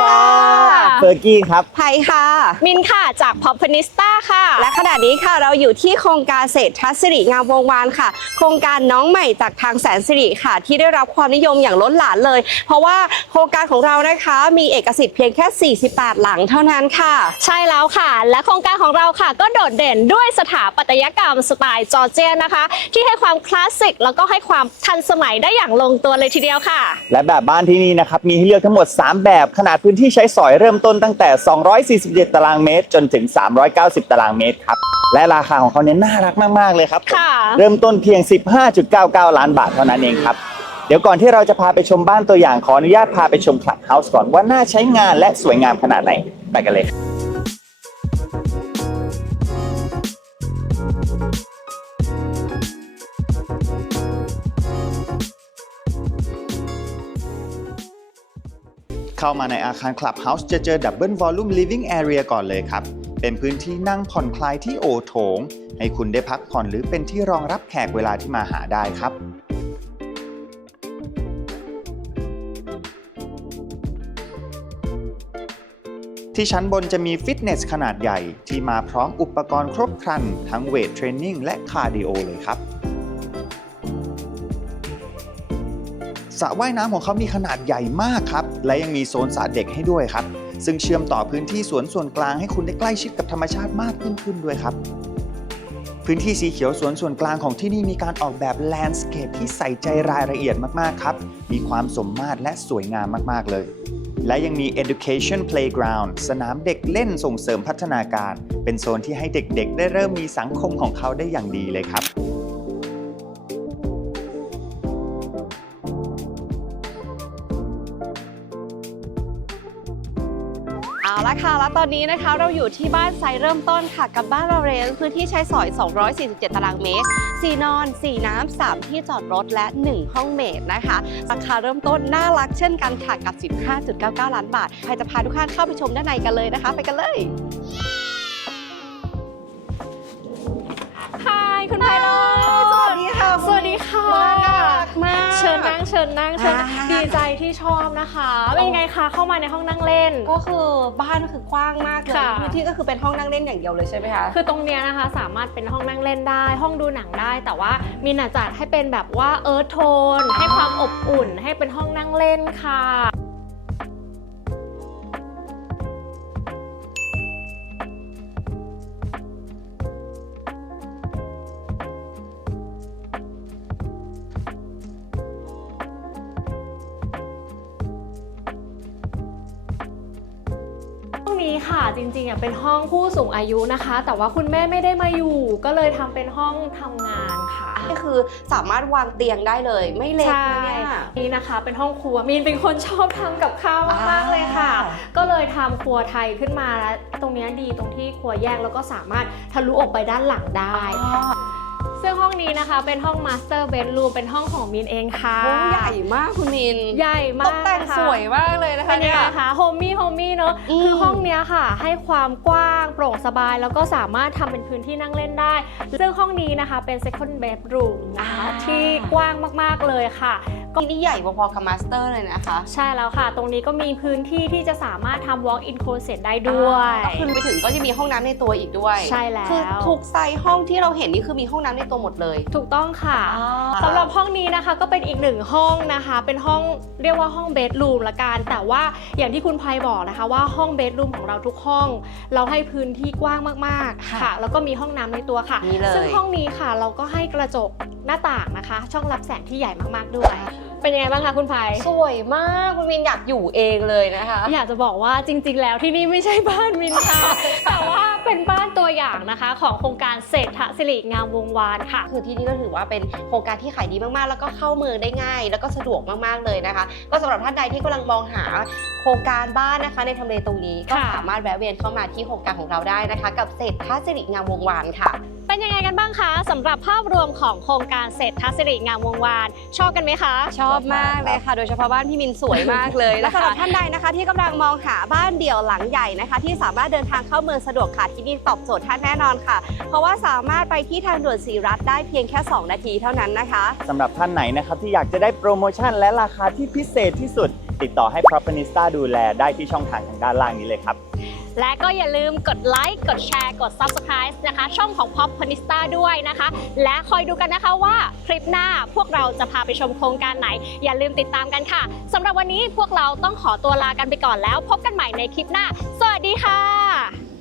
啊 กี้ครับ ไพค่ะ มินค่ะจาก p o p นิสต้าค่ะ และขณะนี้ค่ะเราอยู่ที่โครงการเศรษฐศิริงามวงวานค่ะ โครงการน้องใหม่จากทางแสนสิริค่ะ ที่ได้รับความนิยมอย่างล้นหลามเลย เพราะว่าโครงการของเรานะคะมีเอกสิทธิ์เพียงแค่ 48 หลังเท่านั้นค่ะ ใช่แล้วค่ะ และโครงการของเราค่ะ ก็โดดเด่นด้วยสถาปัตยกรรมสไตล์จอร์เจียนนะคะ ที่ให้ความคลาสสิกแล้วก็ให้ความทันสมัยได้อย่างลงตัวเลยทีเดียวค่ะ และแบบบ้านที่นี่นะครับมีให้เลือกทั้งหมด 3 แบบขนาดพื้นที่ใช้สอยเริ่มต้นตั้งแต่ 247 ตารางเมตร จนถึง 390 ตารางเมตรครับ และราคาของเขาเนี่ยน่ารักมากๆเลยครับ ค่ะ เริ่มต้นเพียง 15.99 ล้านบาทเท่านั้นเองครับ เดี๋ยวก่อนที่เราจะพาไปชมบ้านตัวอย่างขออนุญาตพาไปชมคลับเฮาส์ก่อนว่าน่าใช้งานและสวยงามขนาดไหนไปกันเลย เข้ามาในอาคาร Clubhouse จะเจอ Double Volume Living Area ก่อนเลยครับ เป็นพื้นที่นั่งผ่อนคลายที่โอโถง ให้คุณได้พักผ่อนหรือเป็นที่รองรับแขกเวลาที่มาหาได้ครับที่ชั้นบนจะมีฟิตเนสขนาดใหญ่ที่มาพร้อมอุปกรณ์ครบครัน ทั้งเวทเทรนนิ่งและคาร์ดิโอเลยครับ สระว่ายน้ำของเขามีขนาดใหญ่มากครับ และยังมีโซนสระเด็กให้ด้วยครับ ซึ่งเชื่อมต่อพื้นที่สวนส่วนกลางให้คุณได้ใกล้ชิดกับธรรมชาติมากยิ่งขึ้นด้วยครับ พื้นที่สีเขียวสวนส่วนกลางของที่นี่มีการออกแบบแลนด์สเคปที่ใส่ใจรายละเอียดมากๆครับ มีความสมมาตรและสวยงามมากๆเลยและยังมี education playground สนามเด็กเล่นส่งเสริมพัฒนาการ เป็นโซนที่ให้เด็กๆ ได้เริ่มมีสังคมของเขาได้อย่างดีเลยครับ เอาละค่ะ แล้วตอนนี้นะคะเราอยู่ที่บ้านไซเริ่มต้นค่ะ กับบ้านเราเรนพื้นที่ใช้สอย 247 ตารางเมตร 4 นอน 4 น้ำ 3 ที่จอดรถและ 1 ห้องเมดนะคะ ราคาเริ่มต้นน่ารักเช่นกันค่ะ กับ 15.99 ล้านบาทใครจะพาทุกท่านเข้าไปชมด้านในกันเลยนะคะ ไปกันเลยฮายคุณไพโรจน์ เชิญนั่งเชิญนั่งเชิญอ่า ดีใจที่ชอบนะคะ เป็นยังไงคะเข้ามาในห้องนั่งเล่น ก็คือบ้านคือกว้างมากเลยค่ะ พื้นที่ก็คือเป็นห้องนั่งเล่นอย่างเดียวเลยใช่ไหมคะ คือตรงเนี้ยนะคะสามารถเป็นห้องนั่งเล่นได้ ห้องดูหนังได้ แต่ว่ามีหนาจัดให้เป็นแบบว่าเอิร์ธโทน ให้ความอบอุ่น ให้เป็นห้องนั่งเล่นค่ะ นี้ค่ะจริงๆอะเป็นห้องผู้สูงอายุนะคะ แต่ว่าคุณแม่ไม่ได้มาอยู่ ก็เลยทำเป็นห้องทำงานค่ะ ก็คือสามารถวางเตียงได้เลย ไม่เล็กใช่นะเนี่ย นี่นะคะเป็นห้องครัวมีนเป็นคนชอบทำกับข้าวมากๆเลยค่ะอ่าก็เลยทำครัวไทยขึ้นมาแล้วตรงเนี้ยดีตรงที่ครัวแยกแล้วก็สามารถทะลุออกไปด้านหลังได้ ซึ่งห้องนี้นะคะเป็นห้องมาสเตอร์เบดรูมเป็นห้องของมินเองค่ะ โอ้ใหญ่มากคุณมินใหญ่ตมากกแต่งนะคะสวยมากเลยนะคะเป็นยังเนี่ยไงคะโฮมมี่โฮมมี่เนอะอืมคือห้องเนี้ยค่ะ ให้ความกว้างโปร่งสบาย แล้วก็สามารถทำเป็นพื้นที่นั่งเล่นได้ ซึ่งห้องนี้นะคะเป็น second bedroom นะคะที่กว้างมาก ๆ เลยค่ะ ก็นี่ใหญ่พอๆกับมาสเตอร์เลยนะคะ ใช่แล้วค่ะ ตรงนี้ก็มีพื้นที่ที่จะสามารถทำ walk in closet ได้ด้วย ก็คือไปถึงก็จะมีห้องน้ำในตัวอีกด้วยใช่แล้ว คือทุกไซส์ห้องที่เราเห็นนี่คือมีห้องน้ำในตัวหมดเลยถูกต้องค่ะ สำหรับห้องนี้นะคะก็เป็นอีกหนึ่งห้องนะคะ เป็นห้องเรียกว่าห้องเบดรูมละกันแต่ว่าอย่างที่คุณพลอยบอกนะคะ ว่าห้องเบดรูมของเราทุกห้อง เราให้พื้นที่กว้างมากๆค่ะค่ะแล้วก็มีห้องน้ำในตัวค่ะ นี่เลย ซึ่งห้องนี้ค่ะเราก็ให้กระจกหน้าต่างนะคะ ช่องรับแสงที่ใหญ่มากๆด้วยเป็นยังไงบ้างคะคุณพลอยสวยมากคุณมินอยากอยู่เองเลยนะคะ อยากจะบอกว่าจริง ๆ แล้วที่นี่ไม่ใช่บ้านมินค่ะ แต่ว่าเป็นบ้านตัวอย่างนะคะ ของโครงการเศรษฐศิริงามวงวานค่ะ คือที่นี่ก็ถือว่าเป็นโครงการที่ขายดีมากๆ แล้วก็เข้าเมืองได้ง่าย แล้วก็สะดวกมากๆเลยนะคะ ก็สำหรับท่านใดที่กำลังมองหาโครงการบ้านนะคะ ในทำเลตรงนี้ก็ค่ะสามารถแวะเวียนเข้ามาที่โครงการของเราได้นะคะ กับเศรษฐศิริงามวงวานค่ะ เป็นยังไงกันบ้างคะสำหรับภาพรวมของโครงการเศรษฐศิริงามวงวาน ชอบกันไหมคะ ชอบมากเลยค่ะ โดยเฉพาะบ้านพี่มินสวยมากเลยและนะคะสำหรับท่านใดนะคะ ที่กำลังมองหาบ้านเดี่ยวหลังใหญ่นะคะ ที่สามารถเดินทางเข้าเมืองสะดวกค่ะที่นี่ตอบโจทย์ท่านแน่นอนค่ะ เพราะว่าสามารถไปที่ทางด่วนสีรัฐได้เพียงแค่ 2 นาทีเท่านั้นนะคะสำหรับท่านไหนนะครับที่อยากจะได้โปรโมชั่นและราคาที่พิเศษที่สุด ติดต่อให้ Propertista ดูแลได้ที่ช่องทางทางด้านล่างนี้เลยครับ และก็อย่าลืมกดไลค์ กดแชร์ กด Subscribe นะคะ ช่องของ Pop p o n i s t a ด้วยนะคะ และคอยดูกันนะคะว่าคลิปหน้าพวกเราจะพาไปชมโครงการไหน อย่าลืมติดตามกันค่ะสำหรับวันนี้พวกเราต้องขอตัวลากันไปก่อนแล้ว พบกันใหม่ในคลิปหน้า สวัสดีค่ะ